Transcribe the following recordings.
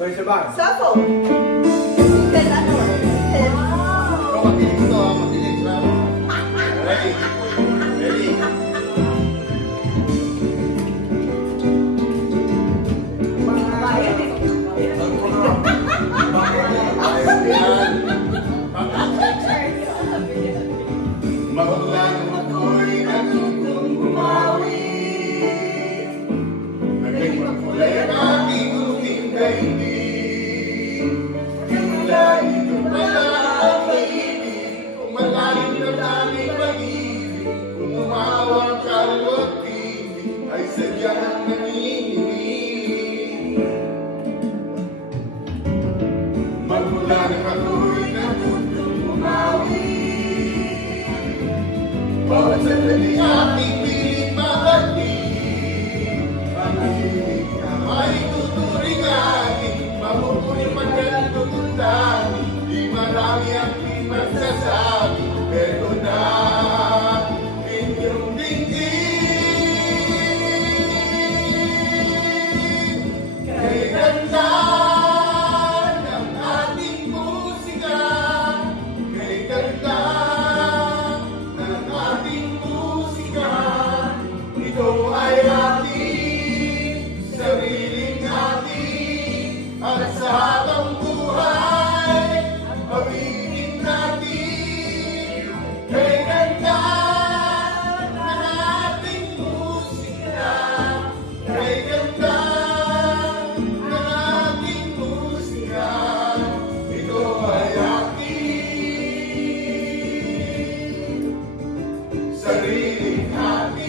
Sabay-sabay. Shuffle. Ten ano? Ten. Pero matinig ito ha, matinig. Ready? Ready? Magulang ako'y natutong bumawi. Naging makulay ang aking munting daigdig. Kulay ng malaking ibig, kung malalim na daming pag-ibig, kung umawa ang kaluluwa't ibig, ay sadyang nanginginig. Magulang ako'y natutong bumawi. Bawat sandali aking pilit mabalik. Pag-ibig na may tuturing aking, mapupunin man ang tutundani. Di marami ang di magsasabi, pero na inyong dinggin. Kay ganda ng ating musika, kay ganda ng ating musika, ito ay ating sariling ating, at sa habang buhay awitin natin. Kay ganda ng ating musika, kay ganda ng ating musika, ito ay ating sariling ating.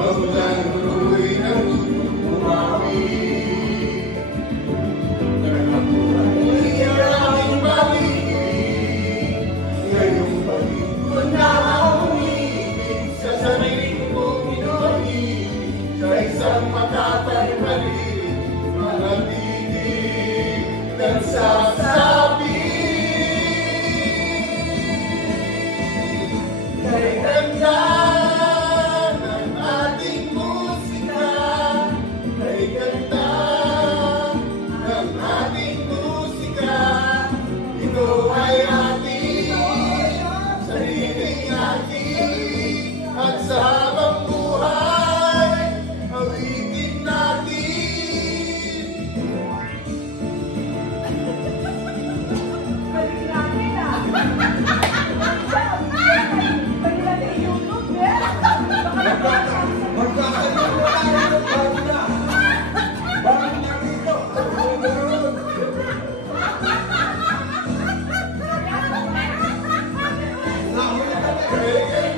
Magulang ako'y natutong bumawi. Nagkakulay ang aking pag-ibig. Ngayong pag-ibig ko na umibig sa sarili kong inuibig, sa isang matatay halili, malatitig nagsasabi. Kay ganda ng ating musika, kay ganda ng ating musika, ito ay ating sariling ating, at sa habang buhay awitin natin. Balik natin ah. Balik natin yung look eh. Magkakaroon na tayo ng banda. Bakit na dito? Magkakaroon. Nahuli kami.